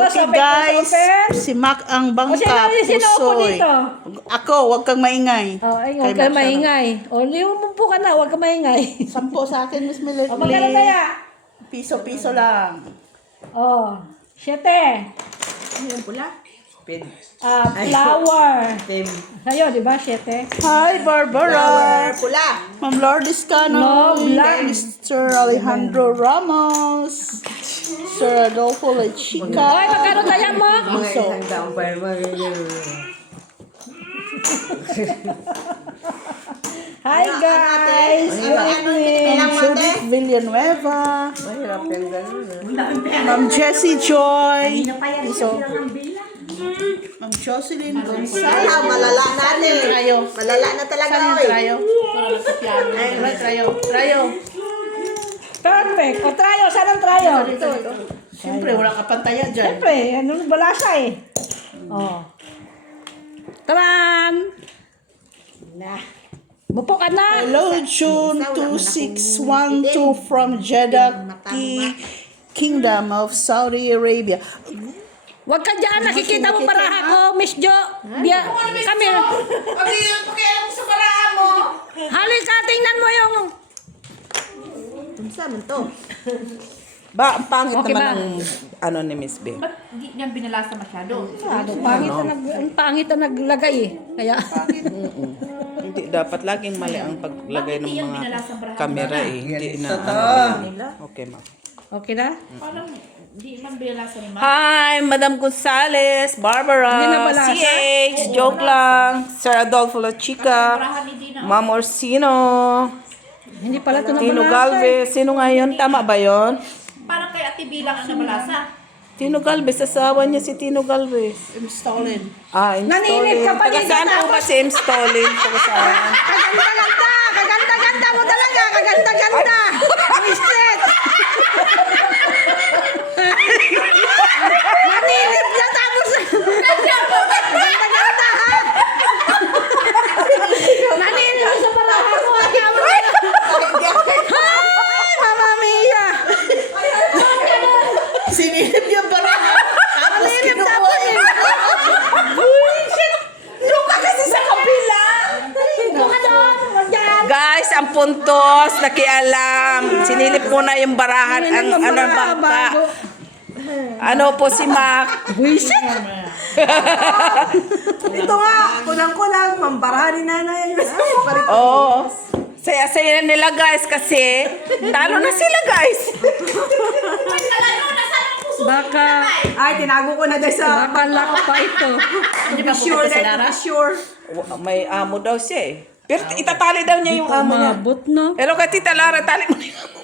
Okay guys, si Mac ang bangka, pusoy. Ako, wag kang maingay. Ay, huwag kang maingay. O, limupo ka na, huwag kang maingay. 10 sa akin, Miss Melody. Magkano kaya? Piso-piso lang. 7. Ano yung pula? Pin. Flower. Sa'yo, di ba, 7? Hi, Barbara. Pula. Ma'am Lourdes Cano. No, black. Mr. Alejandro Ramos. Sir Adolfo Lechica. Ay, magkano kaya mo? So, Hi, guys. Good evening. Ma'am Judith Villanueva. Mahirap yung gano'n. Ma'am Jessie Joy. So, Ma'am Jocelyn Gonzalez. Malala natin. Trayo. Malala na talaga. Saan yung oy. trayo? Trayo. Trayo. Perfect. O, trayo. Saan ang trayo? Siyempre, wala ka pantaya dyan. Siyempre, wala siya eh. Taran! Bupo ka na. Hello, June 2612 from Jeddah, Kingdom of Saudi Arabia. Huwag ka dyan. Nakikita mo baraha ko, Miss Jo. Kami. Pakialam sa paraan mo. Halika, tingnan mo yung... Tumsa man to. Ba, ang pangit Okay naman ba? ng ano ni Miss B. Hindi niya binalasa masyado. Ang pangit na naglagay eh. Kaya... Hindi dapat laging mali ang paglagay ng mga camera eh. Hindi na Okay, ma'am. Okay na? Parang hindi man binalasa ni Ma. Hi, Madam Gonzales, Hindi na Barbara, pala, CH, joke lang, Sir Adolfo La Chica, Barahan ni Dina. Ma'am Orsino, Hindi pala ito Tino nabalasa. Galvez. Sino nga yun? Tama ba yun? Parang kay Ate Bilang ang nabalasa. Tino Galvez, asawa niya si Tino Galvez. Installin. Naninip ka pa Taga dito, saan po tapos- ba si Installin? Taga saan? Kaganda-ganda! Kaganda-ganda mo talaga! Kaganda-ganda! Mister! Naninip na tapos... Kaganda-ganda ha! Naninip sa baraha ko! Ay, Mama Mia! Sinilip yung baraha. Tapos Naninip kinuha tapos yung Doon ka kasi sa kabila! Dito ka doon! Huwag dyan! Guys, ang puntos, nakialam. Sinilip mo na yung barahan, ang Naninip ano baraha bangka. bago. Ano po si Mac? Buisit! Ito nga. Kulang-kulang. Mambarahan ni nanay. Oo. Saya-saya nila guys kasi talo na sila guys. Baka... Ay, tinago ko na dahil sa... Baka lock pa ito. To be sure, to be sure. May amo daw siya eh. Pero itatali daw niya yung amo niya. Mabot, no? Hello kay Tita Lara, tali mo na yung amo.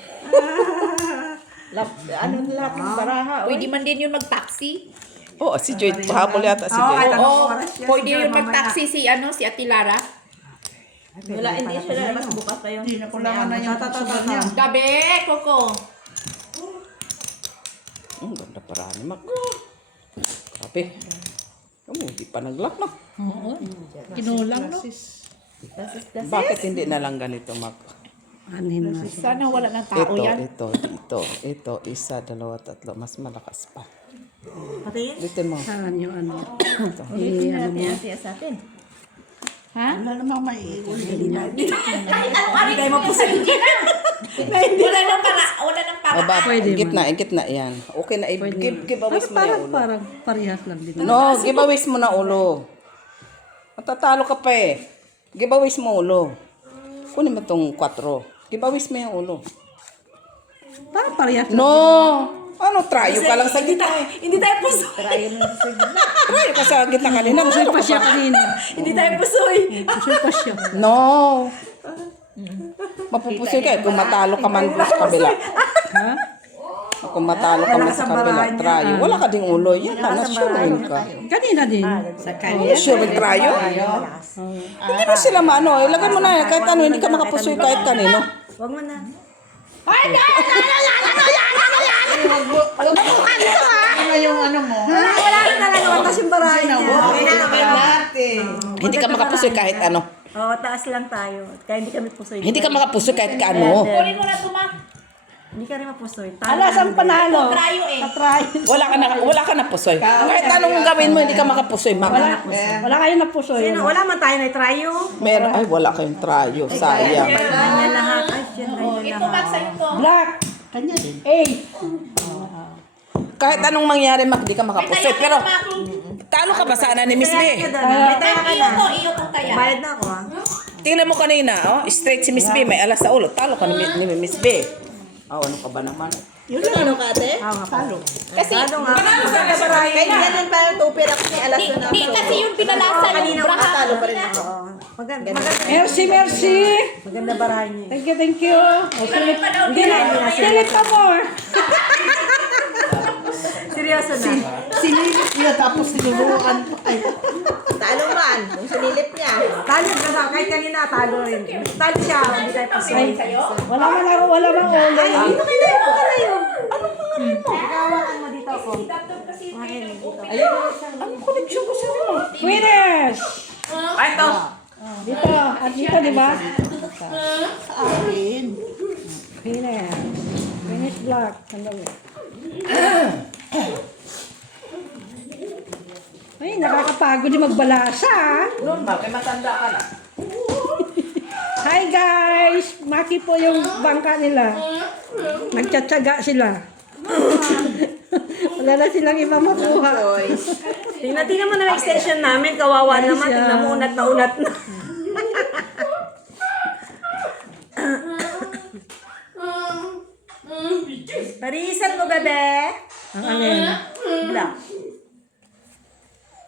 ano lahat ng baraha. Pwede man din yun mag-taxi. Oo, si Joy. Pahabol yata si Joy. Oo, pwede yun mag-taxi si Ate Lara. Wala, hindi siya. Mas bukas pa yun. Hindi na kulangan na yung sugar niya. Gabi, Coco. Ang ganda para ni Mac. Grabe. Kamu, hindi pa nag-lock na. Oo. Kinulang, no? Bakit hindi na lang ganito, Mac? Anin na. Sana wala ng tao yan. Ito, isa, dalawa, tatlo. Mas malakas pa. Patingin. Dito mo. Saan yung ano? Sa atin. Ha? Wala namang maiiwan. Kahit ano tayo mapusin. Wala nang para. Aba, Pwede gitna yan. Okay na, give away mo na yung ulo. Parang parehas lang din. No, giveaways mo na ulo. Matatalo ka pa eh. Giveaways mo ulo. Kunin mo tong 4. Giveaways mo yung ulo. Parang parehas lang. No! Ano, trayo ka lang sa gitna eh. Hindi tayo puso. Trayo ka sa gitna kanina. Pusoy pa siya kanina. Hindi tayo pusoy. Pusoy pa siya. No! Mapupusoy ka eh. Kung matalo ka man sa kabila. Ha? Kung matalo ka man sa kabila, trayo. Wala ka ding ulo. Yan ka, na-sure rin ka. Kanina din. Sure rin trayo? Hindi mo sila maano. Ilagay mo na yan. Kahit ano, hindi ka makapusoy kahit kanino. Huwag mo na. Ano yung ano mo? Wala na talaga. Matas yung barahan niya. Hindi ka makapusoy kahit ano. Oo, taas lang tayo. Kaya hindi kami pusoy. Hindi ka makapusoy kahit kaano. Kunin mo na ito, Ma. Hindi ka rin mapusoy. Alas ang panalo. Trayo eh. Wala ka na pusoy. Kahit anong gawin mo, hindi ka makapusoy, Mac. Wala kayong napusoy. Sino? Wala man tayo na tryo. Meron, ay, wala kayong trayo. Sayang. Ganyan lahat. Ay, yan, ganyan Ito, Max, lahat. sa'yo to. Black. Kanya din. 8. Kahit anong mangyari, Mac, di ka makapusoy. Pero, talo ka ba sana ni Miss B? May taya ka Iyo na. to, iyo tong taya. Bayad na ako ha. Tingnan mo kanina, oh, straight si Miss B, may alas sa ulo. Talo ka ni Miss B. Oh, ano ka ba naman? Yun lang ano ka, ate? Talo. Kasi, Talo nga. Kahit ganun pa yung tupir ako ni alas na di kasi yung pinalasa yung braha. Talo pa rin ako. Oo. Maganda. Merci. Maganda barahan niya. Thank you. Silip. Hindi na. Silip ka more. Seryoso na. Sinilip niya tapos sinulukan pa. Ay, talo man. Yung sinilip niya. Talo ka sa kahit kanina talo rin. Talo siya. Hindi tayo pusoy. Wala man ako, wala mang ulo. Dito kayo. Ito ka na yun. Anong mga rin mo? Ikawakan mo dito ako. Kumain dito. Anong connection ko sa mo? Winners. Ay, ito. Dito. At dito, di ba? Sa akin. Winners. Winners Black. Sandali. Ay, nakakapagod din magbalasa. Normal, kay matanda ka na. Hi guys! Maki po yung bangka nila. Nagtsatsaga sila. Wala na silang iba makuha. Tingnan mo na yung extension namin. Kawawa Ay, naman. siya. Tingnan mo unat na unat na. Parisan mo, bebe. Ang alin? Black.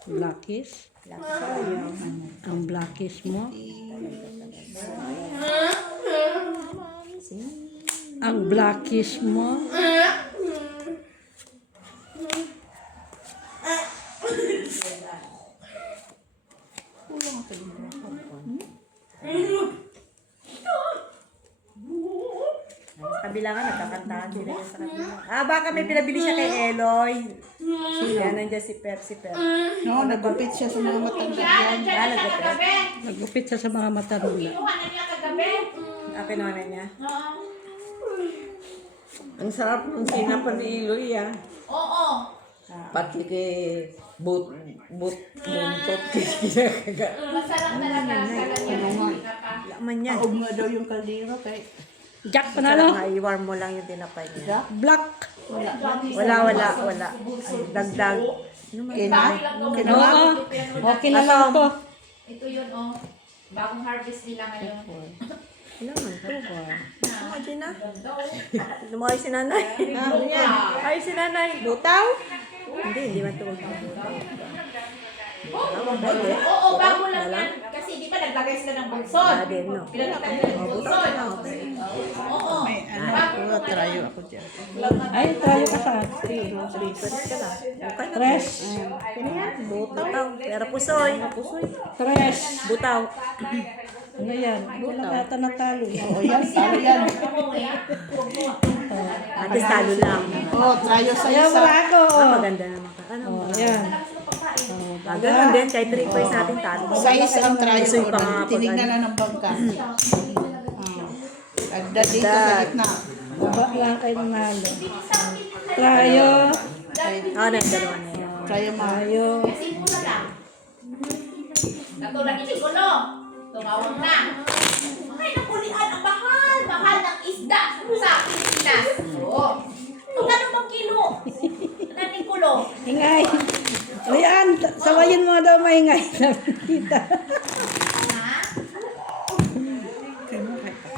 Blackish? Ang blackish mo? Ang blackish mo? Sa kabila nga, nagkakantahan sila yan sa kabila. Ah, baka may pinabili siya kay Eloy. Yan, nandiyan si Pep. No, nagupit siya sa mga matanda yan. Nandiyan siya kagabi. Nagupit siya sa mga mata nila. Kinuha na niya kagabi. Akin naman niya. Ang sarap ng sinapan ni Iloy ah. Oo. Pati kay buntot kinakaga. Masarap talaga. Laman yan. Paog nga daw yung kaldero kay Jack panalo? I-warm mo lang yung tinapay niya. Black. Wala. Ay, dagdag. Kina. Oo. Okay na lang to. Ito yun, oh. Bagong harvest nila ngayon. Kailangan to ba? Imagine na. Lumakay si nanay. Ay, si nanay. butaw. Hindi matuwag. Oo, bago lang yan. Kasi di ba naglagay sila ng bulsod? Din, no? Pinagkatan nila ng bulsod. Oo. Ano, trayo ako dyan. Ay, tayo ka sa tres. Butaw. Pero pusoy. Tres. Butaw. Ano yan? Wala yata natalo. Oo, yan. Talo yan. At least talo lang. Oo, trayo sa Ayan, isa. wala ako. Maganda naman ka. Ano? Ayan. Ganun din. Kahit 3 points natin talo. Sa isa ang trayo. Pusoy pa nga pag Tinignan na ng bangka. Agda dito sa gitna. Baba lang kayo nanalo. Tayo. Ah, na yung dalawa na yun. Trayo ma. Tayo. Simula lang. Katulad ni Chikulo. Tumawag na. Ay, nakulian. Ang mahal. Mahal ng isda sa Pilipinas. Oo. Magkano bang kilo? Nating kulo. Ingay. Ayan, sawayin mo daw maingay. Sabi tita.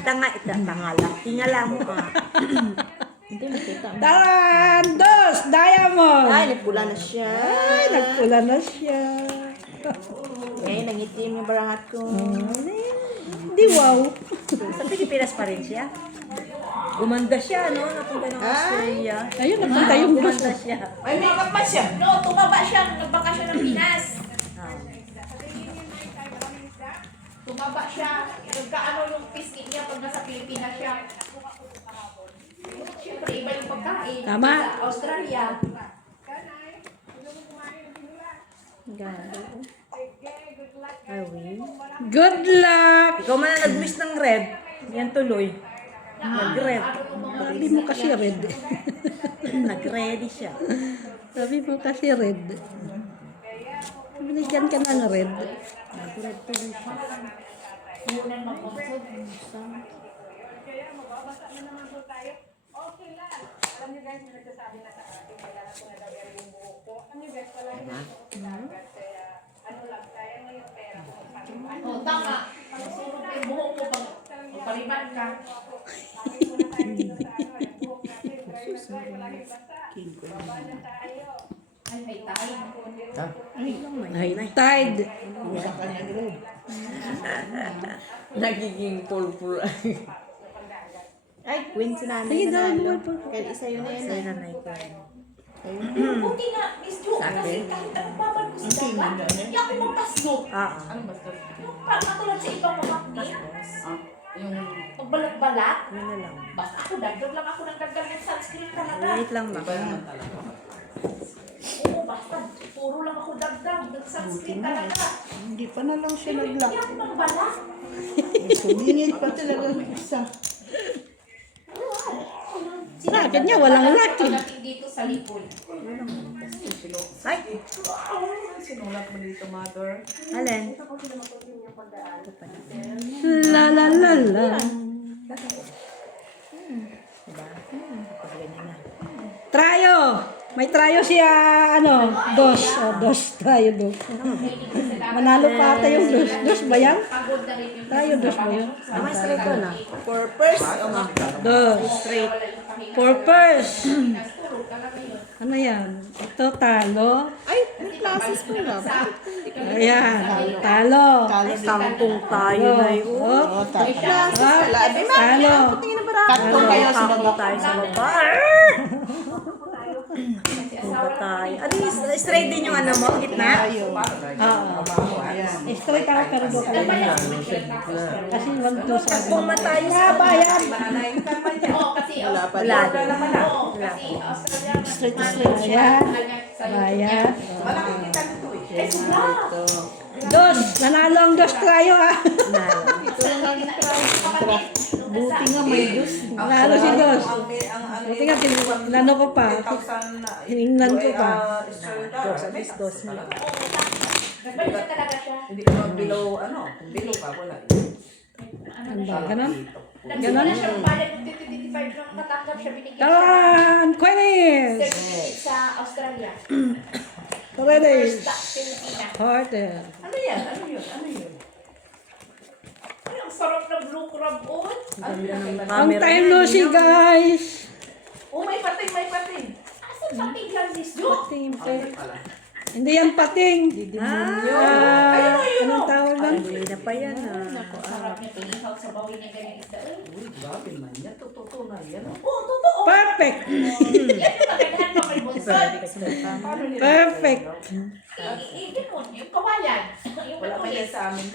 Tanga lang. Tingala mo ka. Taran! Dos! Diamond! Ay, nagpula na siya. Ay, nagpula na siya. Ngayon, nangitim yung barangat ko. Di wow. Sa Pilipinas pa rin siya. Gumanda siya, no? Napunta ng Australia. Ayun, nagpunta yung gusto. Gumanda siya. Ay, makeup pa siya. No, tumaba siya. Nagbakasyon ng Pinas. Tumaba siya. Nagkaano yung pisngi niya pag nasa Pilipinas siya. Siyempre, iba yung pagkain. Tama. Sa Australia. I win. Good luck! Ikaw man na nag-wish ng red. Yan tuloy. Nag-red. Sabi mo kasi red. Nag-ready siya. Sabi mo kasi red. Binigyan ka ng red. Nag-red tuloy siya. Unang mag-consult. Oh, tama. Susunod yung buhok mo pag pariban ka. Ay, may tayo. High tide. Nagiging pulpul. Ay, Queen si nanay Sige daw, nanalo. buwan po. Kaya isa yun na yun. Isa nanay ko. Buti nga, Miss Jo, kasi kahit ang babal ko sa dagat, hindi ako magpasok. Ano ba ito? Yung katulad sa ibang mga yung pagbalat-balat, Yun na lang. basta ako, dagdag lang ako ng dagdag ng sunscreen talaga. Wait lang ba? Oo, basta, puro lang ako dagdag ng sunscreen talaga. Hindi pa na lang siya Pero hindi naglock. ako magbalat. Sumingit pa talaga ang isa. Sa akin niya, walang lock eh. Pagdating dito sa likod. Ay! Sinulat mo dito, mother. Alin? La la la la. Trayo! May trayo siya, ano, dos. O, dos. Trayo, dos. Manalo pa ata yung dos. Dos ba yan? Pagod na rin yung Trayo, dos ba yun? Mas straight ko na. Purpose. Dos. Straight. Purpose. Tulog talaga yun. Ano yan? Ito, talo. Ay, may classes po na. Ayan, talo. Sampung tayo na yun. Oh, May classes ah, pala. Abi, talo. katong kayo sa Sampung baba. tayo sa baba. Sampung tayo. Ano yung straight din yung ano mo? Gitna? Straight ako pero doon ka lang. Kasi wag to sa Kung matayo sa bayan. Oo, kasi Wala. Oo, kasi Australia. Straight. Ayan. Bayan. Ay, sobra. Dos. Nanalo ang dos tayo ah. Buti nga may dus. Nanalo si dos. Buti nga, tinano ko pa. Hiningnan ko pa. Nagbalik talaga siya. Hindi ka below, below ka, wala. Ano ba? Ganon? Nagsimula siya magbayad ng 25 nung katanggap siya binigyan siya Kalan! Quinis! certificate sa Australia. Quinis! First Pilipinas. Hotel. Ano yan? Ano yun? Ano yun? Ay, ang sarap ng blue crab on. Ang time no see guys! Oh, may pating, may pating. Asan pating lang this joke? Hindi yan pating. Anong tawag lang? Hindi na pa yan Sarap niya pinihaw sa bawin niya ganyan isda. Uy, grabe man yan. Totoo na yan. Oo, totoo. Perfect! Yan yung magandaan pa kay Bunson. Perfect! Ganun, yung kawayan. Yung Wala pa yan matulis. sa amin.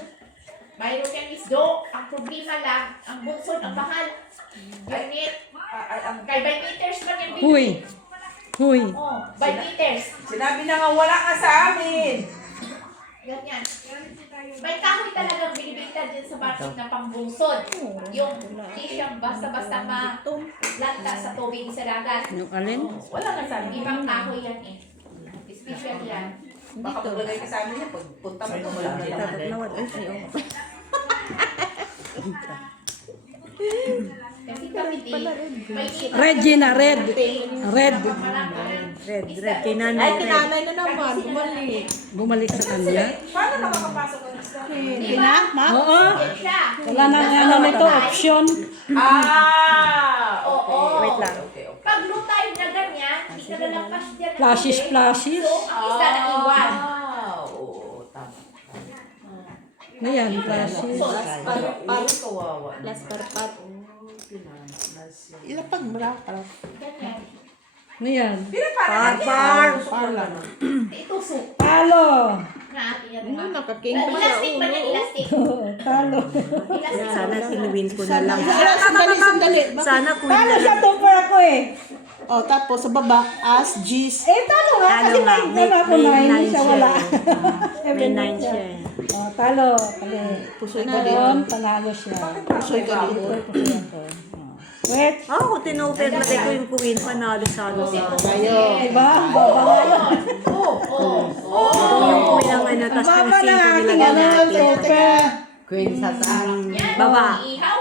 Mayroon yan isdo. Ang problema lang, ang Bunson, ang mahal. Unit. Kay by meters lang yung Huy! Huy! Oh, by meters. Sinabi na nga, wala ka sa amin. Ganyan. May kahoy talagang binibigta dyan sa market na pangbungsod. Yung di siyang basta-basta malanta sa tubig sa dagat. Anong alin? Wala nga sa amin. Ibang kahoy yan eh. Special yan. Baka maglagay ka sa amin yan. Pagpunta mo ito, wala na. Kasi kami di, may Regina, red. Red. Red. Kay nanay. na naman. Bumalik. Bumalik sa kanya. Paano nakakapasok ang isa? Hindi na, ma? Oo. yan siya. Wala na ano nito, option. Oo. Wait lang. Okay, okay. Pag low tide na ganyan, hindi ka na lampas dyan. ng Flashes, tubig. flashes. So, ang isda na iwan. Oo, tama. Ayan, flashes. So, Parang kawawa. Last parpat. Ilapag mo lang. ganyan. Ayan. Parang. Itusok. Talo. Na, yan Ano, na. nakaking pa siya. Elastic ba yan? Elastic. Talo. Elastic. Sana kinuwin ko na lang. Sandali. Sana queen Talo na siya lang. tupper ako eh. Oh, tapos sa baba, as, G's. Eh, talo nga. Kasi Talo nga. may ako na, hindi nine siya wala. May 9 siya eh. Oh, talo. Talo. Pusoy ka Ngayon, dito. panalo siya. Pusoy ka dito. Wait. Kung tinoper lagay ko yung queen, panalo sana. Diba? Ang baba nga yun. Yung queen ang ano, tapos yung Baba na 5 aking nilagay ano, natin. super. Queen sa taas. Baba. Ihaw.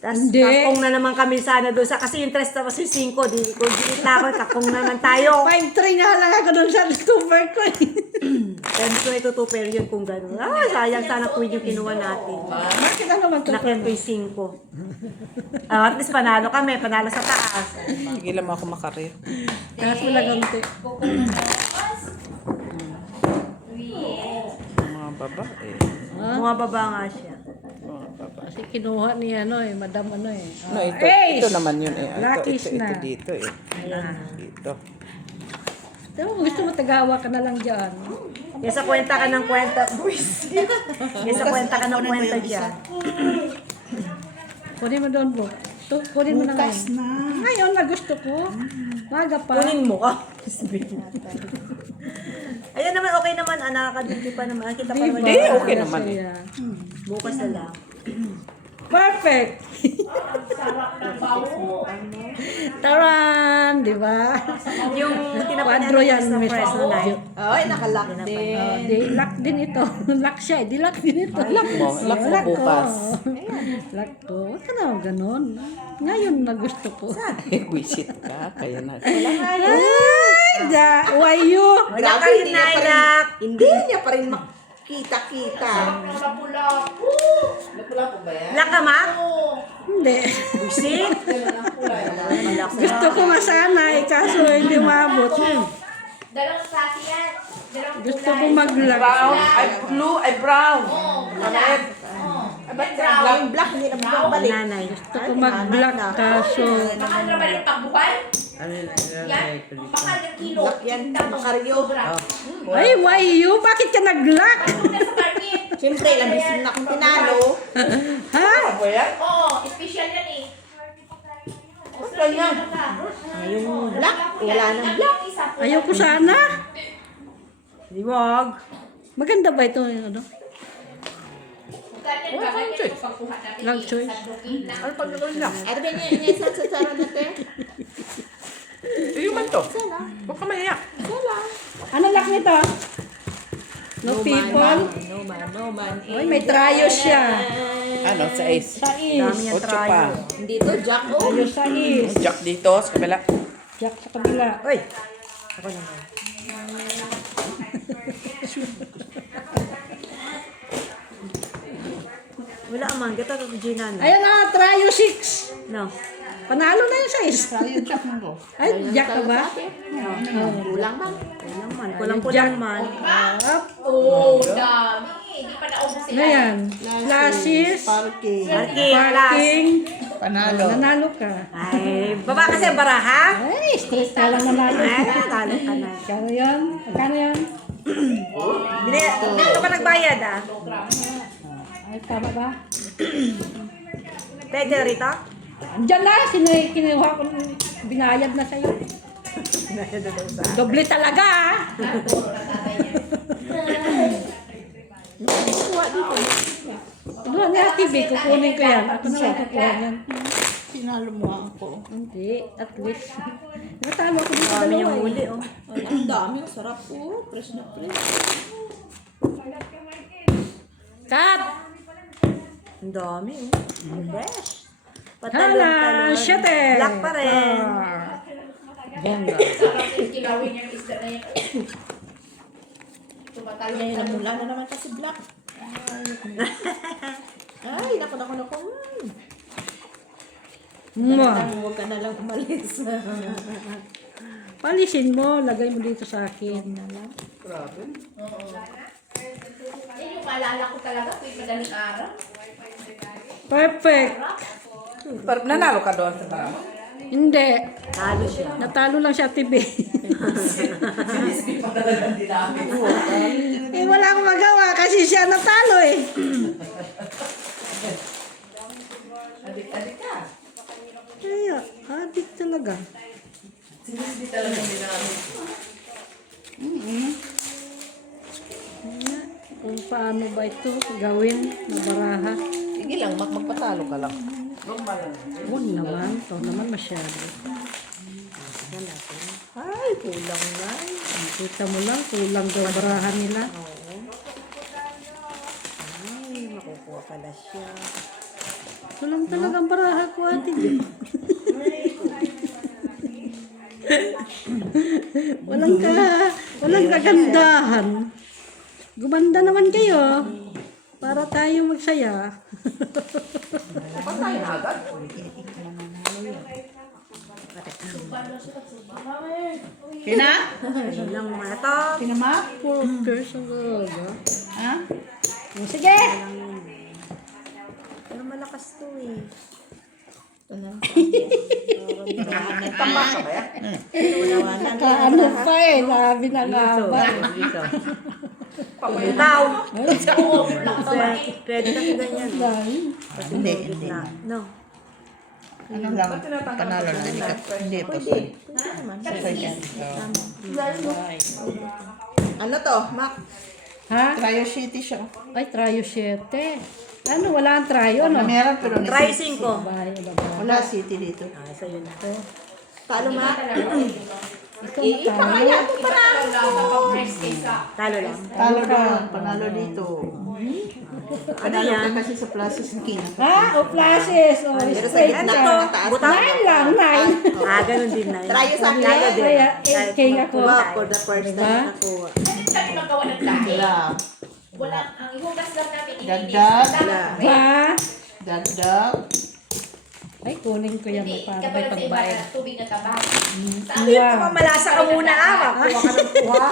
Tapos Hindi. kakong na naman kami sana doon sa, kasi yung 3 tapos yung 5, di ko na ako, kakong naman tayo. 5-3 nga lang ako doon sa super ko eh. Pero ko itutuper yun kung gano'n. Sayang sana queen yung kinuha natin. Bakit ano naman to? Nakyan ko yung 5. At least panalo kami, panalo sa taas. Tigilan mo ako makarir. Taas mo lang konti. Mga babae. Bumababa nga siya. Kasi kinuha ni ano eh, madam ano eh. No, ito, Ace! ito naman yun eh. Lucky's Ito na. dito eh. Dito. Pero kung gusto mo tagawa ka na lang dyan. Yung sa kwenta ka ng kwenta, boys. Yung sa kwenta ka ng kwenta dyan. Kunin mo doon po. Kunin mo na ngayon. Bukas na. Ngayon na gusto ko. Maga pa. Kunin mo ka. Ayan naman, okay naman. Nakakadunti pa naman. Kita pa naman. Hindi, okay naman eh. Saya. Bukas na lang. Perfect! Sarap ng bawo. Taran! Di ba? Yung Quadro yan, na Miss press na night. Ay, nakalock din. Di, lock din ito. Lock siya eh. Di lock din ito. Lock mo. Lock mo bukas. Lock ko. Huwag ka na ganon. Ngayon na gusto ko. Wisit ka. Kaya na. Ay, da. Why you? Wala ka rin, Nainak. Hindi niya pa rin makita-kita. Lapu-lapu. Wala ka, Ma? Hindi. Busit? Gusto ko masana eh, kaso hindi umabot. Dalawang klase yan. Dalawang Gusto kulay. ko mag-lock. Brown, ay blue, ay brown. Oo, Red. oo. Ba't brown? Black, hindi naman balik. Nanay. Gusto ko mag-block kaso Mahal naman yung pagbuhay. Ano yun? Yan. Mahal ng kilo. Black yan, makaryo. ay, why you? Bakit ka nag-lock? Punta sa market. Siyempre, labisin na akong tinalo. Ha? Ano yan? Oo, special yan eh. Ba't ganyan? Yung black, wala nang black. Ayoko sana. Di wag. Maganda ba ito? Ano? Lang Lang choice. Ano pag nagawin lang? Ano ba niya sa sara natin? Iyo man to. Huwag ka mahiya. Ano lock nito? No people? No man. Ay, may tryo siya. Ano, sa ace. Sa is. Dami yan Ocho pa. Dito, Jack. Oh. Ayos sa is. Jack dito, sa kabila. Jack sa kabila. Uy. Ako naman. Wala man. Kita ko Gina na. Ayan na, tryo 6. No. Panalo na yung 6. Ayun, Jack mo. Ay, Jack ka ba? Kulang man. Kulang man. Kulang man. Up. Oo, dami. Hindi pa naubos sila. Ayan. Classes. Parking. Parking. Parking. Panalo. Nanalo ka. Ay, baba kasi ang baraha. Ay, stress ka lang nanalo. Ay, talo ka na. Kano yun? Kano yun? Dito ka nagbayad ah. Ay, tama ba? Pwede rito? Andiyan na, kinuha ko, binayad na sa'yo. Doble talaga ah. Ano nga, TV, kukunin ko yan. Ako na lang kukuha yan. Sinalo mo ako. Hindi, at least. Natalo ko dito Dami dalawa yung eh. huli oh. Ang dami, sarap po. Fresh na fresh. Cut! Ang dami oh. Fresh. Hala, shit eh. Black pa rin. Ganda. Sarap yung kilawin yung isda na yan. Tumatalo. Ngayon, namula na naman kasi black. Ay, naku. Huwag ka na lang umalis. Palisin mo, lagay mo dito sa akin. Yan yung maalala ko talaga tuwing madaling araw. Perfect. Pero nanalo ka doon sa barama. Hindi. Talo siya. Natalo lang siya, TV. Eh, wala akong magawa kasi siya natalo eh. Adik-adik ka. Kaya, adik talaga. Hindi talaga dinami. Kung paano ba ito gawin na baraha. Sige lang, magpatalo ka lang. Huwag naman. Ito naman masyado. Ay, kulang na. Kita mo lang, kulang daw barahan nila. Ay, makukuha pala siya. Kulang talagang baraha ko, ate. Walang kagandahan. Gumanda naman kayo. Para tayo magsaya. Patay na agad. Pina? Ilang mga to. Pinama? 4 pairs ang galaga. Ha? Sige! Pero malakas to eh. Tama ka ba yan? Ano pa eh, labi na nga ba? Tao. Pwede kasi ganyan. Hindi. No. Ano lang, panalo na. Hindi pa sa second. Ano to, Mac? Ha? Trio City siya. Ay, trayo 7. Ano, wala ang trayo, no? Meron pero Try 5. Bahay, babae. wala City dito. Ah, sa'yo na. Talo, Mac? Ito na tayo. Talo lang. Talo doon, panalo dito. Ano Panalo yan? ka kasi sa Plaza King. Ha? O flashes. O Pero sa straight gitna ka. to, taas. Butang. 9 lang, 9. Ah, ganun din na. Try sa akin. Tayo din. Kaya 8 king ako. Wow, for the first time Diba? nakuha. Kami magawa ng dahil. Wala. Wala, ang ihugas lang namin. Dagdag. Ba? Dagdag. Ay, kunin ko yan Hindi, para may katulad sa iba pagbayad. na tubig na taba. Wow. Malasa ka muna Kuha ka ng kuha.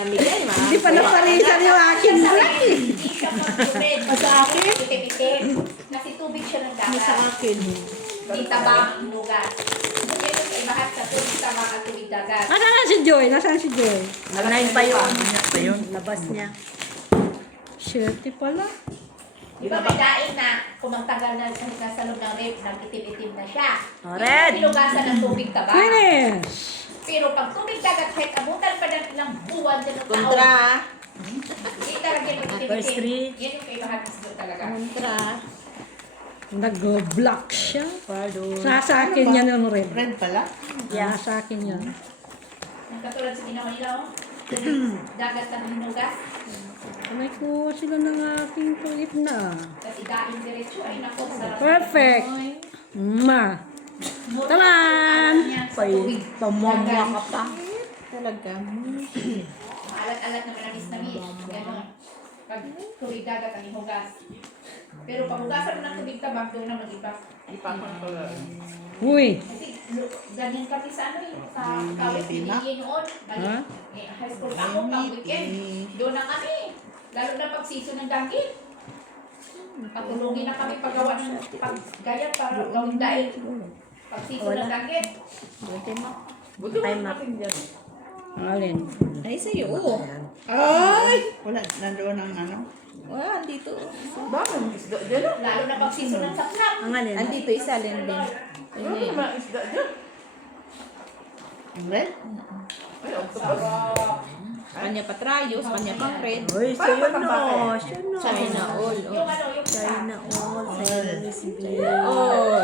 Namigay, ma. Hindi pa naparisan yung akin. Hindi siya mag-tumed. Sa akin? Itim-itim. Kasi tubig siya ng dagat. Sa akin. Hindi tabang ang lugar. Yan yung kaibahan sa tubig tabang at tubig dagat. Nasaan si Joy? Nasaan si Joy? Nag-9 pa yun. Labas niya. 7 pala. Di ba may daing na kung magtagal na nasa loob ng rep, nag-itim-itim na siya. Oh, red. Pinugasan ng tubig tabang. Finish! Pero pag tubig dagat, kahit abutan pa ng ilang buwan dyan ng taon, Kontra. hindi talaga yung First itim-itim. three. Yan yung kaibahan sa talaga. Kontra. Nag-block siya. Pardon. Sa akin yan yung red. Red pala. Yeah. Sa akin yan. Ang katulad sa ginawa nila, oh. Dagat na hinugas. May kuha sila ng aking tuwid na. Kasi daing diretso ay naku, sarap. Perfect! Ma! Talan! Pamamwa ka pa. Talaga. Alat-alat na manamis-namis. Ganon. Pag tubig dagat ang hinugas. Pero pag hugasan mo ng tubig tabak, doon na mag-iba. Uy! Kasi ganyan kami sa ano eh, sa kawit pinigyan noon. Ha? High school ako, pag weekend. Doon na kami. Lalo na pag season ng dagit. Patulungin na kami paggawa ng paggayat para gawing daig. Pag season ng dagit. Time up. Alin? Ay, sa'yo. Oo. Ay! Wala, nandoon ang ano. Wala, andito. Bakit? Isda dyan. Lalo na pag season ng sapsap. Ang alin. Andito, isa din din. Ayun. isda dyan. Ang red? Sarap. Kanya pa trayos, kanya pang red. Uy, sa'yo no. Siya no. China all. Yung ano, yung isa. China all. Sa'yo na si B. All.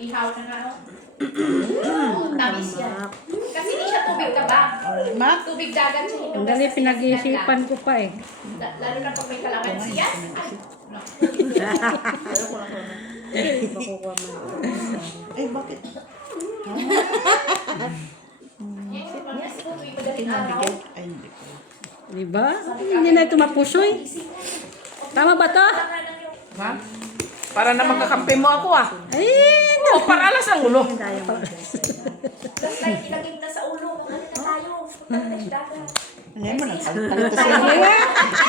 Ihaw na nga, no? Oo, tamis yan. Kasi hindi siya tubig tabang. Mac? Tubig dagat siya hinugas. Ang dali sa pinag-iisipan ko pa eh. Lalo na pag may kalamansi yan. Ay, no. Makukuha mo. Ay, bakit? Yan yung pag siguro yung madaling araw. Ay, hindi ko. Diba? Hindi na ito mapusoy. Tama ba to? Ha? Para na magkakampi mo ako ah. Ay, Oo, para alas ang ulo. Tapos like, ilagay na sa ulo. Ano na tayo? Punta na tayo dagat. Ano mo, nagsalita siya.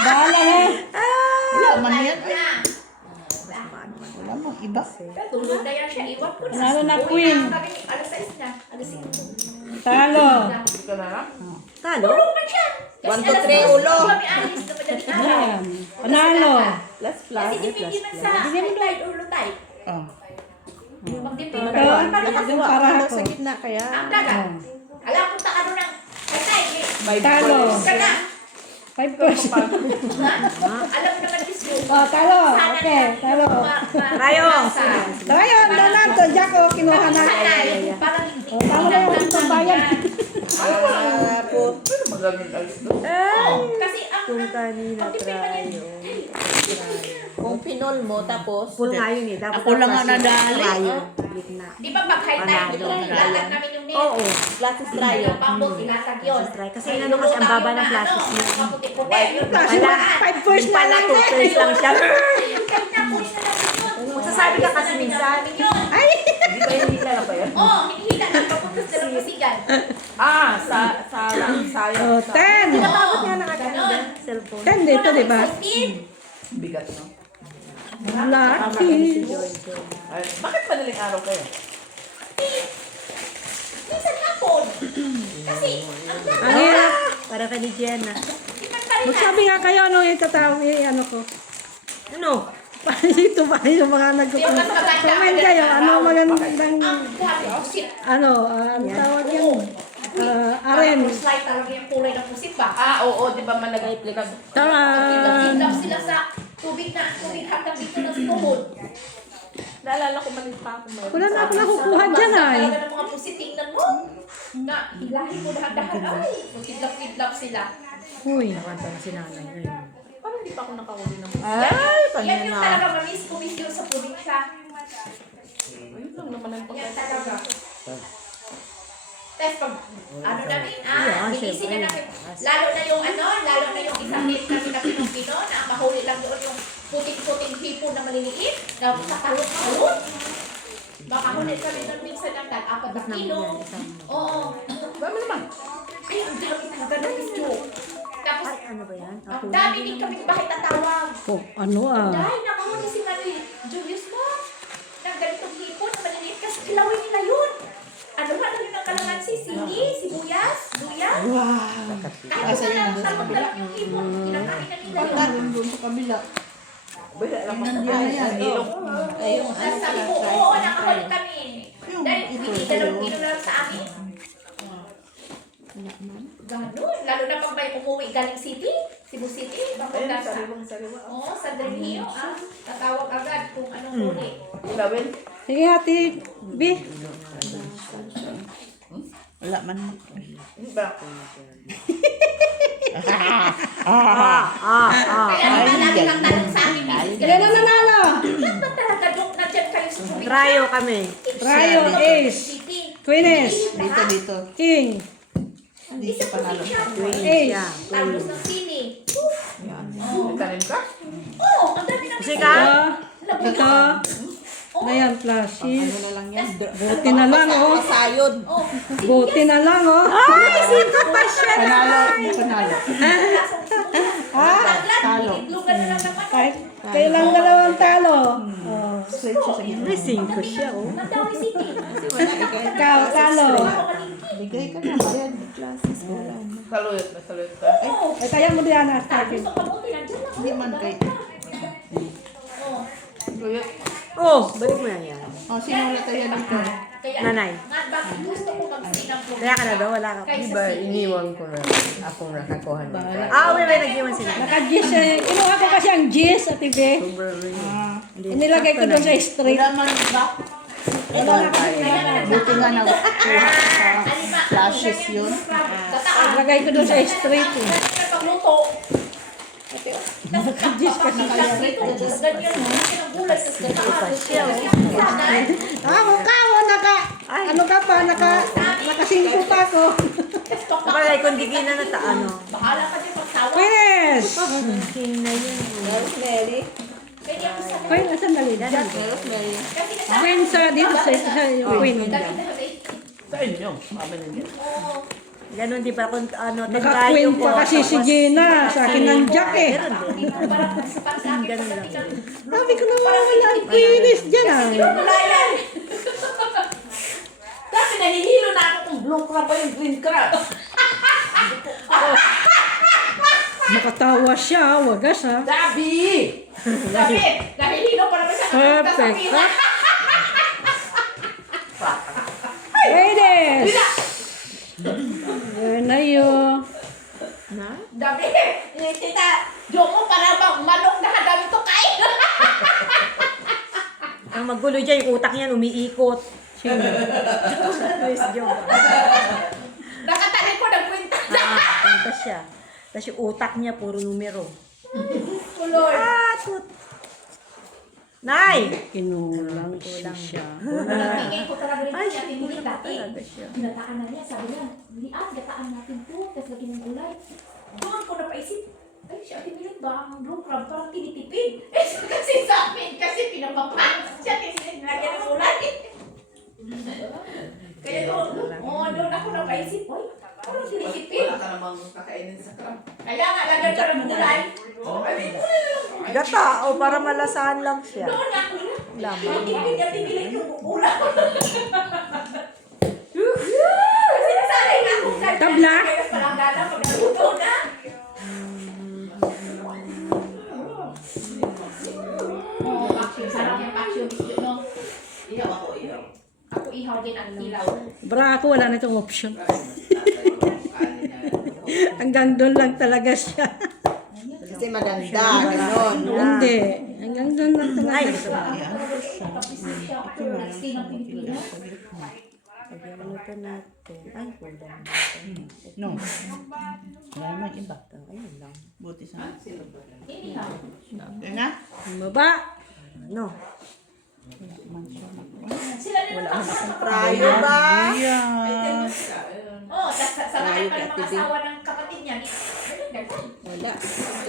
bahala na. Wala man yan. Na. Wala mo, iba. Tulog na yan siya. Iwan ko na. Lalo na Uwi queen. na kami. Alas 6 na. Alas 5. Talo. Dito na lang. Talo? Tulog na siya. Kasi 1, 2, alas 3, 12 ulo. kami alis na madaling araw. Ayan. Panalo. Last Kasi plus. depende man sa tide ulo tide. Oh. Magdepende Ito, man sa yung para Ano ako. sa gitna kaya? ang dagat. Alam ko sa ano ng tide. By Talo. Ka na. 5 person. Alam mo naman, Miss Yu. Oh, talo. Okay, talo. Trayo. Tayo, Donato, Jack, oh, kinuha na. Parang Oh, talo na yung itong bayan. kasi ang Kung kanina, trayo. Kung pinol mo, tapos, Full nga yun eh. Dapat Ako lang ang nadali. Trayo. Gitna. di ba pag high time, ilatag namin yung net. Oo. plastic strayo. Yung pambot, ilatag yun. Kasi inano kasi ang baba ng plastic niya. niya. Kaputi-puti. Yung Wala. 5 first Yung na pala, lang 2 din. first lang siya. Magsasabi ka kasi minsan. Ay! Di ba yung hila na ba yan? Oo, hinihila lang papunta sa Lupusigan. Sa sayo. Oh, 10. Tapos nga nakaganda. Cellphone. 10 dito, di ba? Bigat, no? Lucky. Ay, bakit madaling araw kayo? Minsan hapon. Kasi, ang dami. Ang hirap. Para ka ni Jenna. Magsabi nga kayo, ano yung tatawag, ano ko. Ano? Ito ba yung mga nag-comment kayo? Ano magandang, Ang dami. Pusit. ang tawag yan? Aren. Slide talaga yung kulay ng pusit ba? Oo, di ba managay-play ka? Kidlap sila sa tubig hanggang dito ng tuhod. Naalala ko maliit pa ako. Wala na ako nakukuha dyan ay. Talaga ng mga pusit, tingnan mo. Na, hilahin mo dahan-dahan. Ay, kidlap sila. Uy. Nakanta na si nanay ngayon. Parang di pa ako nakahuli ng... Yan yung talaga mamiss komisyon sa probinsya. Ayun lang naman ang Yan talaga. Tapos pag, ano namin, binisin na namin. Lalo na yung isang hit kami na Pilipino, na ang mahuli lang doon yung puting-puting hipo na maliliit, na sa talot-talot. Makahuli kami doon minsan ng 4 na kilo. Oo. Dami naman. Ay, ang dami talaga ng isyo. Tapos, Ay, ano ba yan? ang dami din kami bakit tatawag. Oh, ano Dahil nakahuli si Julius mo. Ng ganitong hipo na maliliit kasi kilawin nila yun. Ano yun ang kalamansi? Sili, sibuyas, luya. Wow. Kahit isa lang talong yung hipo, kinakain na nila yun. Doon sa kabila. Wala lang ako. Nandiyan na yan. Tapos sabi ko, oo, nakahuli kami. Dahil hindi dalawang kilo lang sa amin. Ganun. Lalo na pag may umuwi galing city, Cebu City, papunta sa... Sariwang-sariwa. Oo, sa Del Rio, tatawag agad kung anong huli. Ilawin. Sige, Ate B. Wala man. Diba? Kaya naman lagi kang tanong sa amin, Mrs. Ilan na nanalo? Bakit ba talaga, Dok, nandyan kayo sa probinsya? Trayo kami. Trayo, Ace, City. Queeness, Dito. King, Isa panalo. Ace. Talbos ng sili. May tanim ka? Oo, ang dami ng Kasi ka? Ito. Ayan, flashy. Ano na lang yan. Buti na lang, oh. Sayod. Oh, Buti na lang, oh. Ay, sino pa siya? Panalo. talo. Itlogan na lang naman. Kahit kailang dalawang talo. Oh. Straight siya sa gitna. May 5 siya, oh. Nandawi City. Ikaw, talo. Bigay ka na. Ayan. Saluyot na saluyot ka. Oo. Ay, kaya mo diyan, Ate. Gusto ka buti, nandiyan lang. Hindi man kay... Oo. Saluyot. Oh, balik mo yan yan. Oh, sino ulit tayo dito? Kaya, Nanay. nga, bakit gusto ko mag-sinang probinsya? Kaya ka na daw, wala ka. Kaysa Diba, city. iniwan ko na akong nakakuha ng May nag-iwan sila. Naka-gis eh. Kinuha ko kasi ang gis, Ate B. Inilagay ko doon sa street. Wala man ba? Wala na kasi ilagay. Buti nga na flashes yun. Ilagay ko doon sa street eh. Pagluto. Naka-gis kasi kaya. Ganyan, kinagulay sa Mukha mo, ano ka pa, nakasingko pa ako. Kapag kung di na ano. Bahala ka din magtawa. Queeness! King na yun. Kaya ako sa Queen, asan dali? Dyan. kasi Queen sa dito sa Queen. Sa inyo. Mama ninyo. Oo. Ganon di ba kung ano, Naka-queen pa kasi si Gina. Sa akin ng Jack eh. Hindi mo parang sa akin Ganun lang. Sabi ko naman wala ang Queeness dyan ah. Wala yan. Dati nahihilo na ako kung blue crab ba yung green crab. Nakatawa siya, wagas ha. Dabi! David, nahihilo pa naman siya. Perfect. Queeness! Yan na yun. David, magulo dyan, yung utak niyan umiikot. Miss Jo. Nakatanin ko ng kwenta. Kanta siya. Tapos yung utak niya, puro numero. Kulor. Nay! Kinulang siya. Tingin ko talaga rin siya. Tinulong dati. siya. Ginataan na niya. Sabi niya, Lian, gataan natin to. Tapos lagi ng gulay. Doon ko napaisip. Ay, siya Ate ba ang blue crab parang tinitipid. Eh, kasi sa amin, kasi pinapapang. Siya tinilagyan ng gulay. Kaya doon ako napaisip. Ay, parang tinitipid. Wala ka namang kakainin sa crab. Kaya nga, lagyan ko ng gulay. Gata, o para malasahan lang siya. Doon nga ako na. Tinitipid niya, tinilig yung ulam. Kasi nasanay na ako. Tabla? Kaya parang gana pag naluto na. Sarap yung passion biscuit, no? Ihaw ako, ihaw. Ako ihaw din ang ilaw. Bra ako, wala na itong option. Kanin niya. Hanggang doon lang talaga siya. Kasi maganda, gano'n. Hindi. Hanggang doon lang talaga siya. Tapos na siya ako, nag-stay ng Pilipino. Pagyamunutan natin. Ay, kulang. No. Wala naman iba. Ayun lang. Buti sa... Inihaw. Yan na? Baba. Ano? Sila din ang Prayo ba? Ayan. Oo, sanayan pa ng mga asawa ng kapatid niya. Wala.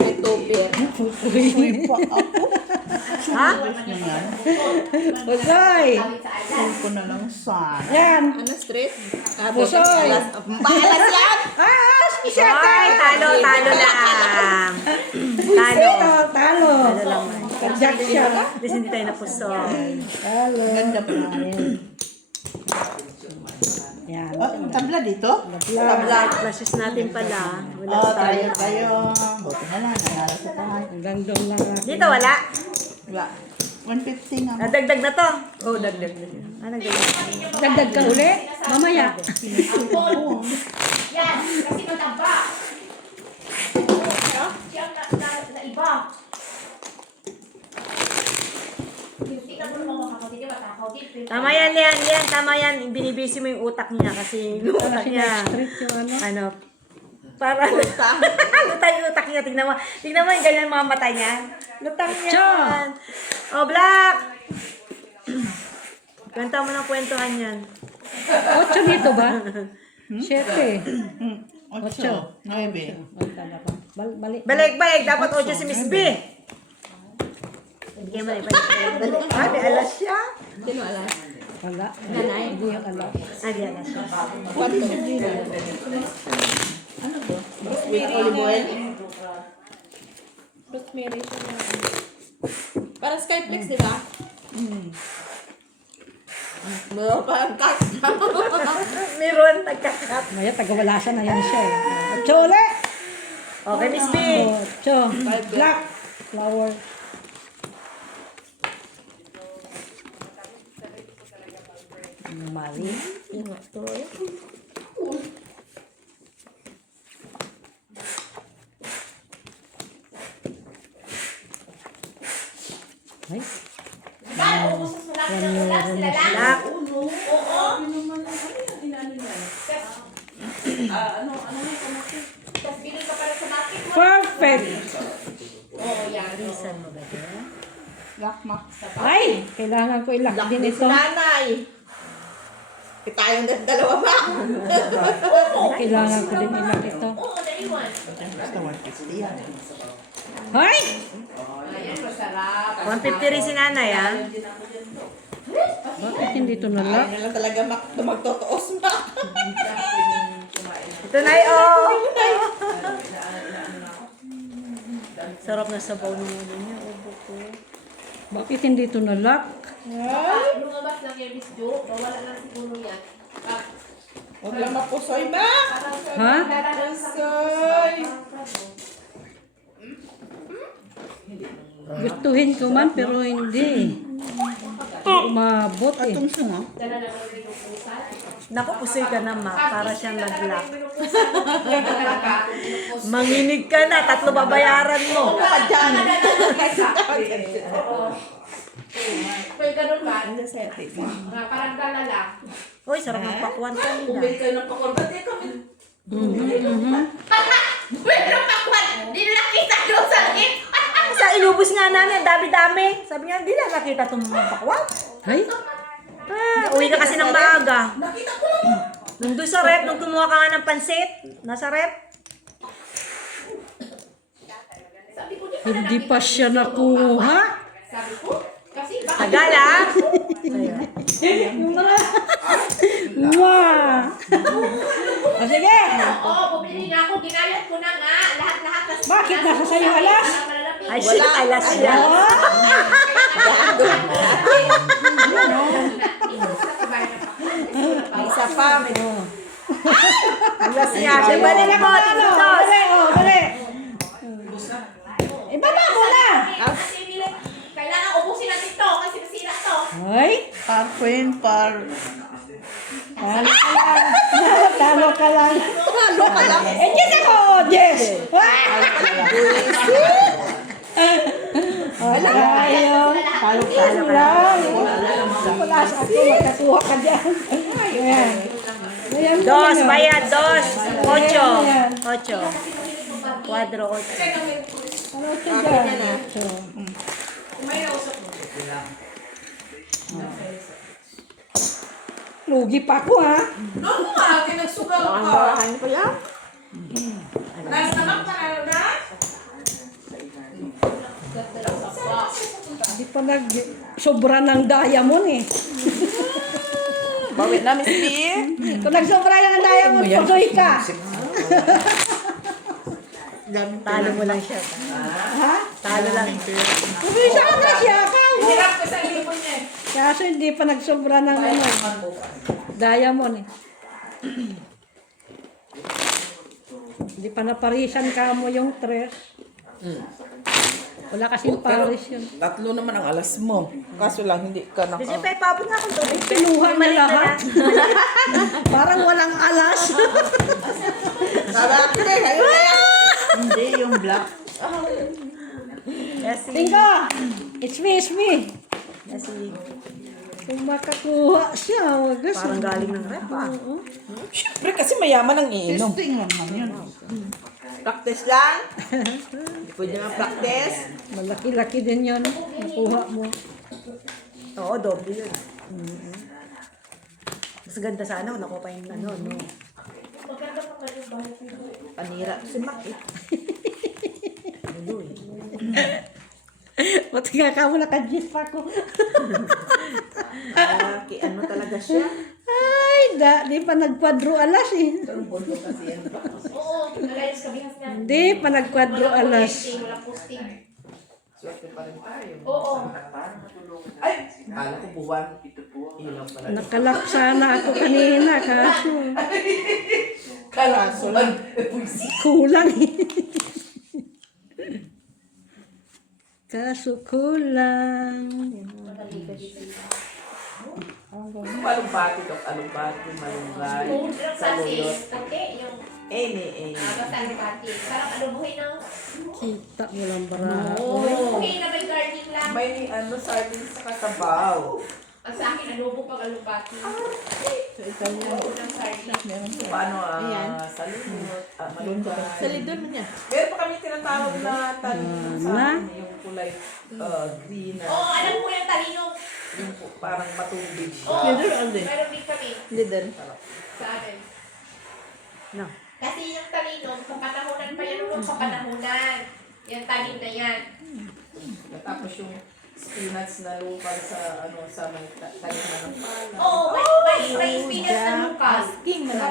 May tupir. Uy pa ako. Ha? Busoy. Saan ko na lang sana. Yan. Ano street? Busoy. Paalas yan! Ay, talo lang. Talo. Talo. lang. Kajak siya. At least hindi tayo napusoy. Talo. Ganda pa rin. Yan. Oh, tabla dito? Flashes natin pala. Wala Oh, tayo. tayo. Buti na lang. Nanalo sa tayo. Hanggang doon lang. Dito wala. Wala. 150 nga. Dagdag na to. Oh, dagdag na siya. Dagdag. Dagdag ka uli? Mamaya. Apple. Yan, kasi mataba. Siyang na iba. Tingnan mo naman mga kapatid niya, matakaw din. Tama yan, Lian. Tama yan. Binibisi mo yung utak niya kasi yung utak niya. Street yung ano. Ano? Para lutang yung utak niya. Tingnan mo yung ganyan mga mata niya. Lutang yan. Oh, Black! Kwenta mo ng kwentuhan yan. 8 dito ba? 7. 8. 9. Balik. Balik. Dapat 8 si Miss B. Hindi kayo balik. Ah, may alas siya. Sino alas? Wala. Nanay. Hindi yung alam. Ah, di alas siya. With olive oil. Rosemary. Parang Skyflex, di ba? Meron parang cut. Meron, nagkakat. Maya, tagawala siya na yan siya eh. 8 uli. Okay, Miss B. 8. Black. Flower. Mali. Ay. Ubus mo lang ng ulas, sila lang. Black. Oo. Tapos bilhin ka pala sa market. Perfect. Oo, yan. Reason mo ba ito? Lakma. Ay, kailangan ko ilak din ito. Nanay. Tayong dalawa ba? Kailangan ko din ilak ito. Oo, naiwan. Basta 150 yan. Ay! Ayan, masarap. 150 rin si nanay, ah. Bakit hindi ito nalak? Ayaw na lang talaga magtotoos ma. Ito na oh. Sarap na sabaw ng ulo niya. Obo ko. Bakit hindi ito nalak? Lumabas lang yung Miss Jo. Mawala lang siguro yan. Huwag lang mapusoy ma. Ha? Pusoy. Gustuhin ko man pero hindi. Umabot eh. Itong sungo. Naku, pusoy ka na, ma. Para siyang nag-lock. Manginig ka na. 3 babayaran mo. Pa dyan. May ganun ba? Mga parang dalala. Uy, sarap ng pakwan kanina. Bumili kayo ng pakwan. Ba't di kami? Pero pakwan, di na nakita doon sa git. Sa inubos nga namin, ang dami-dami. Sabi niya, hindi na nakita itong mga pakwan. Ay, Uwi ka kasi ng maaga. Nakita ko lang. Nandun sa rep, nung kumuha ka nga ng pansit, nasa rep. Sabi ko, di pa hindi pa siya nakuha. Sabi ko, kasi baka Tagal ah. Wow! O sige, Oo, bumili nga ako, ginayat ko na nga, lahat-lahat. Tas- bakit nasa sayo alas? Malalapit. Ay, shit, alas yan. Isa pa. May Alas yan. Siya balik mo, Ano? tinutos. Dali, dali. Ibaba mo na! Kasi Emile, kailangan ubusin natin to kasi masira to. Ay, Par queen, par. talo ka lang. Talo ka lang. Eh, Diyos ako! Yes! Ayaw. Talo Lang. Wala sa ako. Magkatuha ka dyan. Ayan. Ayan mo Dos, yun. bayad, dos. Ocho. Ayan. Ocho. Cuadro, ocho. Ano siya dyan? So, lugi pa ako ha. Noon mo nga, kinagsugal ka. Nasanak ka na na? Hindi pa sobra ng diamond eh. Bawit na, Miss B. Kung nagsobra yan ng diamond, patuloy ka. Talo mo lang siya. Ha? Talo lang. Umisa ka na siya. Hirap ko sa libon niya. Kaso hindi pa nagsobra ng diamond eh. Hindi pa naparisan ka mo yung tres. Wala kasing paris yun. Tatlo naman ang alas mo. Kaso lang, hindi ka Kasi pa ipabot nga akong tubig. Kinuha na lahat. Parang walang alas. Sabi ko na, ngayon na yan. Hindi, yung black. Yes, Tingko! It's me, it's me. yes. Kung makakuha siya, wag Parang galing ng rep ah. Siyempre, kasi mayaman ang iinom. Testing lang naman yun. Practice lang. Pwede nga practice. Malaki-laki din yun. Nakuha mo. Oo, doble yun. Mas ganda sana kung nakuha pa yung ano, no? Panira si Mac eh. Ba't nga ka mo naka-jeep ako? Ano talaga siya? Ay, di pa nagkwadro alas eh. Oo, nalayos kami na. Hindi pa nagkwadro alas. Wala posting. Swerte pa rin tayo. Oo. Ay! Kala ko buwan. Ilaw pala. Nakalak sana ako kanina kaso Kalaso lang. kulang eh. Kaso kulang. Malumbati dok, alumbati, malunggay, Kung lang sa kasi, lulot. puti, yung basta alipati. Parang alubuhin ng... Kita mo lang bara. Alubuhin na may garlic lang. May sardines sa katabaw. Ang sa akin, alubo pag alupati. Alubo ng sardines. Paano sa lulot, malunggay. Sa lidon mo niya. Meron pa kami tinatawag na tanin sa amin, yung kulay green na Oo, alam ko yung talino. yung parang matubig siya. Oo, meron din kami. Lidon. Sa amin. No. Kasi yung talino, kapanahunan pa yan nung kapanahunan. Yung tanim na yan. Tapos yung spinach na lupal sa sa may taliman ng pala. Oo, may spinach na lukas.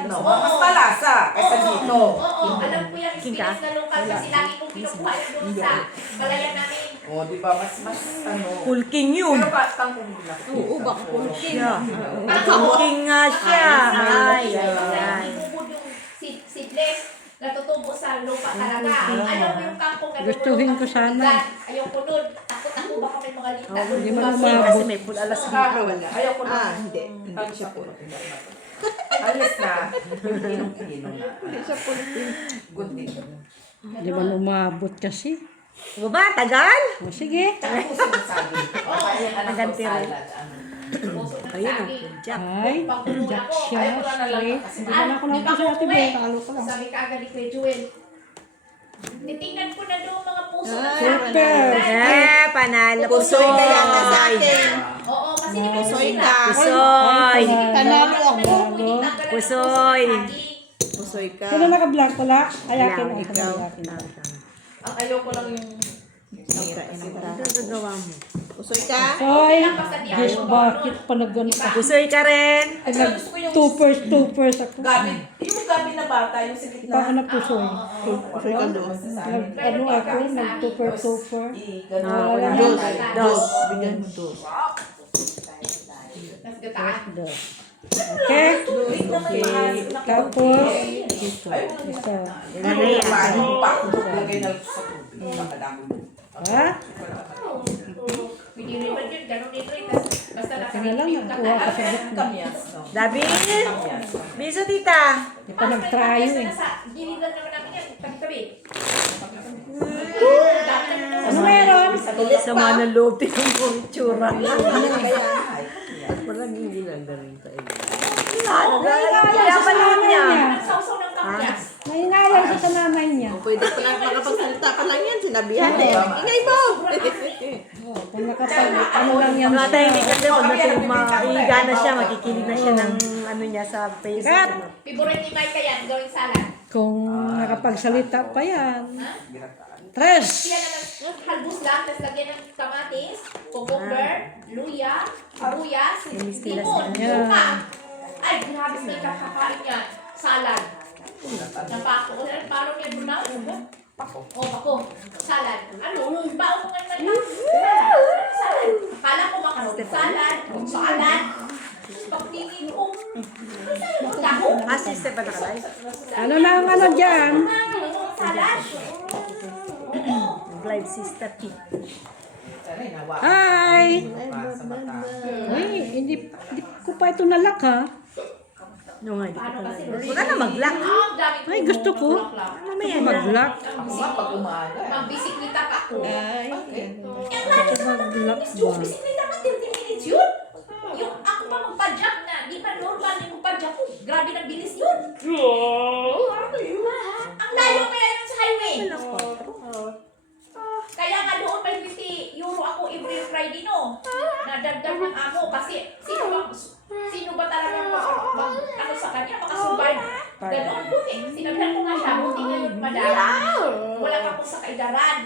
No, mas malasa kaysa dito. Oo, alam ko yung spinach na lukas kasi lagi kong kinukuha yun doon sa palayan namin. O, di ba? Mas Kulking yun. Pero ba, tangkong din ako. Oo, baka Kulking nga siya. Ay, ay, ay. Ibubod yung seedless. Natutubo sa lupa talaga. Ayaw ko yung kangkong na Gustuhin ko sana. Ayaw ko nun. Takot ako baka may mga lita. Hindi mo Kasi umabot. may full alas dito. Wala. Ayaw ko na. Hindi. Hindi siya po. Alis na. Inom na. Hindi siya po. Good din. Di ba umabot kasi? Diba ba? Tagal? O, sige. Ako sinasabi. Kaya anak ko Naganti rin. salad. Puso ng Ayun ang saging. Jack. Ay, Pangkulo Jack ako. siya. Ayaw ko na lang Okay. kasi Hindi na ako Di lang ba po sa ate uuwi? Bea. Talo ko lang. Sabi ka agad ni Kuya Jewel. Titingnan ko na doon mga puso ng Super. Eh, panalo. Pusoy ka yata sa akin. Oo, kasi di ba Pusoy sila? ka. Pusoy. Tanalo ako. Pusoy. Pusoy ka. Sino naka-black ko la? Ay, akin. Lang, Ay, ikaw. akin. Ang ayaw ko lang yung Ano gagawa mo? Pusoy ka. Soy. Diyos, bakit pa nag-ganun ka? Pusoy ka rin. Ay, gusto ko yung Two-first ako. gabi. Yung gabi na bata, yung sa gitna. Baka na po, soy. Pusoy ka doon. Ano ako, nag-two-first. Ah, Dos. Dos. Bigyan mo doon. Okay? Okay. Tapos, ito. Ano yan? Lagay na sa tubig. Makadami mo. Ha? Hindi rin ba yun? Ganun din rin. Basta Kaya lang, nakuha ka sa gitna. Kamyas, no? Dabi. Biso, tita. Hindi pa nag-tryo eh. Ginilan naman namin yan. Tabi-tabi. Ano meron? Sama ng loob. Tingnan mo yung tsura. Pinapalit niya. Sausaw ng kamyas. Nahinayang siya sa nanay niya. Pwede pa lang makapagsalita ka lang yan. Sinabihan eh. Ingay mo. Kung ano lang yan. Wala tayong hindi kasi pag maiga na siya, makikinig na siya ng ano niya sa Facebook. Favorite ni Mike yan. Gawing salad. Kung nakapagsalita pa yan. Tres! Siya naman, halbus lang, tapos lagyan ng kamatis, cucumber, luya, sibuyas, limon, Yeah. suka. Ay, grabe sa kakakain niya. Salad. Napako. Paano niya bumaw? Pako. Oh, pako. Salad. Ano? Baon mo ngayon man lang. Salad. Akala ko makaroon. Salad. Salad. Pagtingin ko. Dako. Sister ba nakalay? Ano na ang ano dyan? Salad. Live sister P. Hi! Uy, hindi ko pa ito nalak ha. No, nga, hindi ko talaga. Huwag ka na mag-lock. Ang daming Ay, gusto ko. Mamaya na. Mag-lock. Pag umaga. Magbisiklita pa ako. Ay. Yung lagi sa mga Mag-lock minutes ba? yun. Bisiklita ka 30 minutes yun. Yung ako pa magpadyak na, di pa normal yung padyak ko. Grabe na bilis yun. Ang layo kaya yun sa highway. Kaya nga doon may 50 euro ako every Friday no. Nadagdag ng amo kasi sino ba talaga ano sa kanya makasurvive. Ganon buti. Sinabihan ko nga siya, buti ngayon madam. Wala ka po sa kaidaran.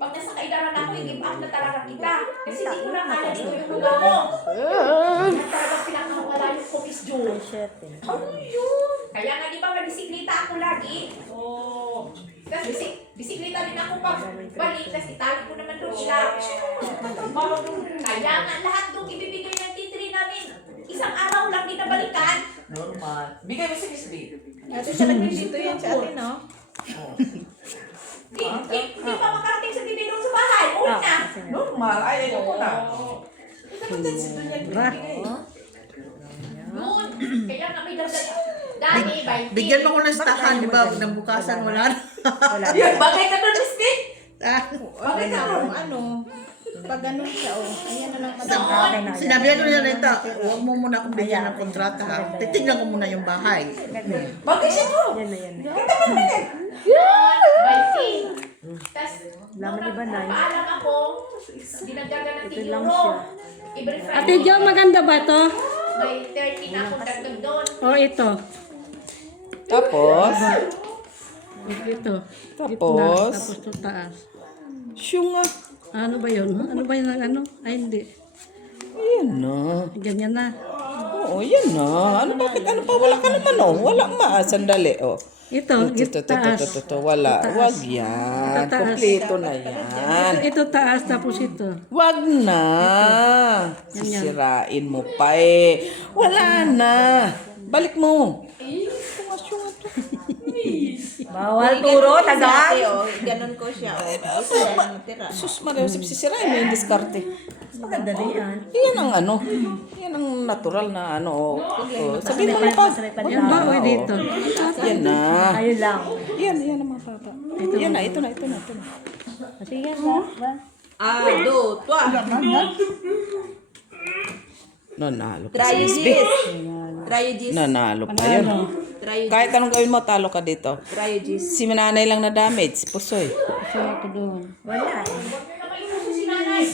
Pag nasa kaidaran ako, i-give up na talaga kita. Kasi di ko na kaya dito yung lugar mo. At talagang pinakawala yung Comis Joe. Ano yun? Kaya nga di ba mag-bisiklita ako lagi? Oh. Tapos bisiklita din ako pag balik, tapos itali ko naman doon siya. Kaya nga lahat doon ibibigay ng titri namin. Isang araw lang din nabalikan. Normal. Bigay mo si Miss B. Ate siya nagvisito yan si ate, no? Di pa makarating sa TV doon sa bahay. Uwi na. Normal. Ay, ayaw ko na. Kapatid si Donya bigay. Doon. Kaya nga may dagdag. Dami, Bigyan mo ko ng stahan, di ba? Nang bukasan, wala na. Yun, bagay ka doon, Miss B. Bagay ka kung ano. Pag ganun siya, oh. Ayan na lang madam. Sinabihan ko niya nito, huwag mo muna akong bigyan ng kontrata ha. Titignan ko muna yung bahay. Bagay siya to. Yan na yan. Kita mo naman yan. Tapos, Laman ni Banay. paalam ako, dinagdagan ng Ito TV lang euro. siya. Every Friday. Ate Jo, maganda ba to? May 30 na akong dagdag doon. O ito. Tapos, Ito. Tapos? Gitna, tapos to taas. syunga. Ano ba yun? Ano ba yun ang ano? Ay, hindi. Ayan na. Ganyan na. Oo, yan na. Ano, bakit? Ano pa? Wala ka naman, oh. Wala ma. Sandali, oh. Ito, taas. Ito. Wala. Wag yan. Ito, taas. Kompleto na yan. Ito taas, tapos ito. Wag na. Sisirain mo pa eh. Wala na. Balik mo. Bawal turo, Ate, tagal. oh. Ganon ko siya, oh. Ito lang natira. Sus, Mariusip, sisirain mo yung diskarte. Maganda din yan. Yan ang ano. Yan ang natural na ano. Oh. Sabihin mo na pa. Yan ba? O dito. Yan na. Ayun lang. Yan ang mga bata. Yan na, ito na. Sige, ba? Do, twa. Nanalo pa Try si Miss B. this. Try this. Nanalo pa yun. Try this. Kahit anong gawin mo, talo ka dito. Try this. Si Mananay lang na damage, pusoy. So, ako doon. Wala.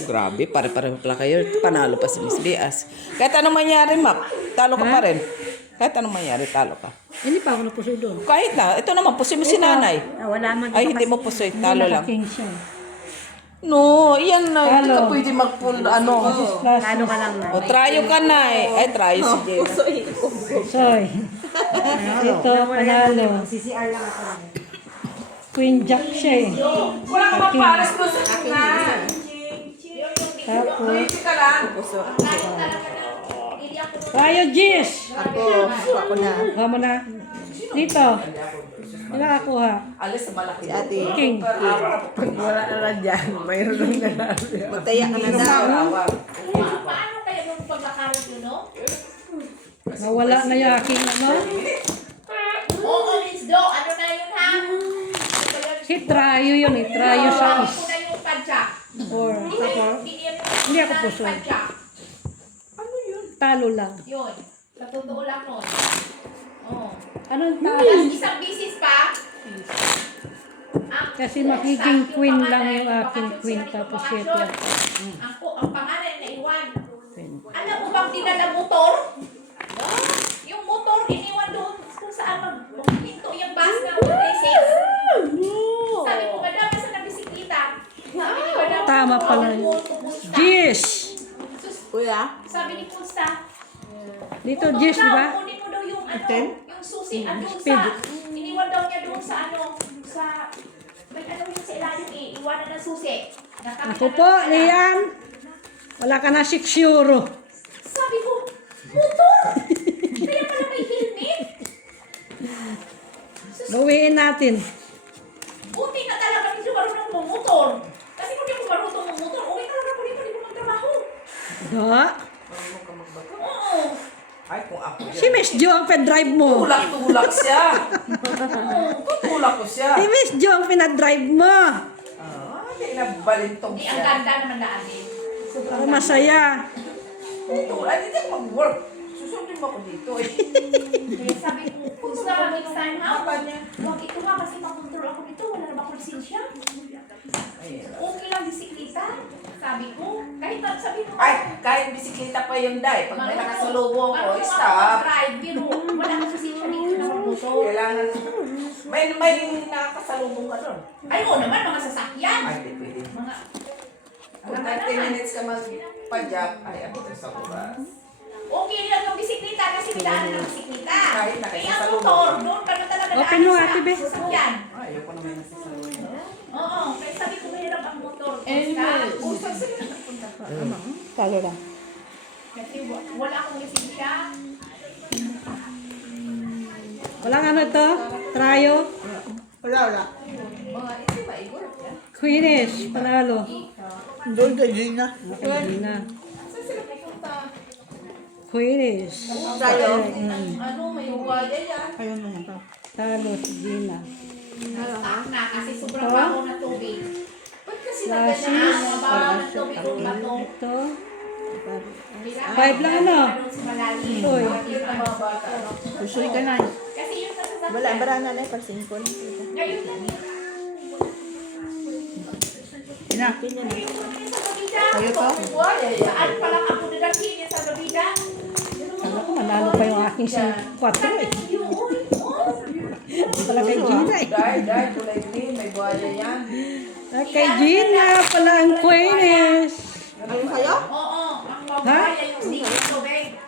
Grabe, pare-pare pala kayo. Panalo pa si Miss B. Kahit anong mangyari, Map, talo ka pa rin. Kahit anong mangyari, talo ka. Hindi pa ako napusoy doon. Kahit na, ito naman, pusoy mo si Nanay. Wala man. Ay, hindi mo pusoy, talo lang. King siya. No, yan na. Hindi ka Talo. pwede mag-pull, ano. Talo ka lang na. O, tryo ka na eh. Ay, tryo si Jay. Soy. Ito, panalo. CCR lang ako. Queen Jack siya eh. Wala ka maparas doon sa kanya. Tapos, Ka lang. Rayo Gis. Ako na. Kuha mo na. Dito. Hindi nakakuha. Alis sa malaki. Si ate. King. Wala na lang dyan. Mayroon lang na. Magtaya ka na daw. Paano kaya nung pagkakaroon yun, no? Nawala na yung aking ano. Oo, Miss Do, ano na yun, ha? Si Trayo yun eh. Trayo sa Tawag is. ko na yung padyak. Or, tapos, hindi ako puso. Padyak. talo lang. Yun. Sa totoo lang nun. Oo. Anong Tapos talo? isang bisis pa. Kasi magiging queen lang yung aking queen, tapos siya yan. Ang pangalan na iwan. Alam mo bang dinala motor? Yung motor, iniwan doon kung saan magpinto yung bus ng races. Sabi ko, madam, nasa na bisikleta. Sabi ni madam, Tama pala yun. Gis! Kuya? sabi ni Pusta, Dito, Gis, di ba? kunin mo daw yung yung susi, doon sa, iniwan daw niya doon sa sa, may yun sa ilalim eh, iwanan ng susi. Ako po, Liam. Wala ka na 6 euro. Sabi ko, motor! Kaya pala may helmet? Gawin natin. Buti na talaga hindi marunong motor. Kasi kung di mo marunong motor, uwi talaga ko dito, di mo magtrabaho. Ha? Oo. Ay, kung ako yan. Si Miss Jo ang drive mo. Tulak-tulak siya. Tutulak ko siya. Si Miss Jo ang pinadrive mo. Hindi nabalintong Di, ang siya. ganda naman na atin. Ako masaya. Ay, hindi ako mag-work. Susundin mo ako dito eh. Kaya sabi ko, Pusta, next time ha? Huwag ito nga kasi makontrol ako dito, wala naman akong lisensya. Okay lang bisikleta. Sabi ko, kahit sabi mo, Ay, kahit bisikleta pa yung day. Pag may nakasalubong ko, marunong ako stop. mag-drive, pero wala akong lisensya dito na motor. Kailangan, may nakakasalubong ka doon. Ay, oo naman, mga sasakyan. Ay, di pwede. Mga, Kung 30 minutes ka magpa-job, ay, abot ka sa oras. okay lang yung bisikleta kasi daan ng bisikleta. Kahit na Kaya sa ang lubong. motor, doon ka na talaga Open mo, daan Ate Be. sa sasakyan. Ay, ayoko naman nagsasalubong. Oo, kaya sabi ko mahirap ang motor. Talo lang. Kasi wala akong lisensya. Walang ano to? Trayo? Wala. Queenish. Panalo. Doon kay Gina. Hindi na. Queenish. Tayo. Ano, may uwaya yan. Ayun mo yan. Talo si Gina. Stock na kasi sobrang baho na tubig. Ba't kasi nagganyan ang mga baho ng tubig kung bato? Ito. Kailangan 5 lang ano? ganun sa malalim. Uy. Susuy ka na. Kasi yun sa sasakyan. Wala, barana na. Pasin ko na. Ngayon lang yun. Ina. Kayo to? Saan pa lang ako dadalhin niya sa gabida? Ano ko, manalo pa yung aking 4 eh. Pala kay Gina eh. Dahil, kulay green, may buhaya yan. Kay Gina pala ang Queenish. Ayun kayo? Oo, ang mabuhaya yung stick ng tubig.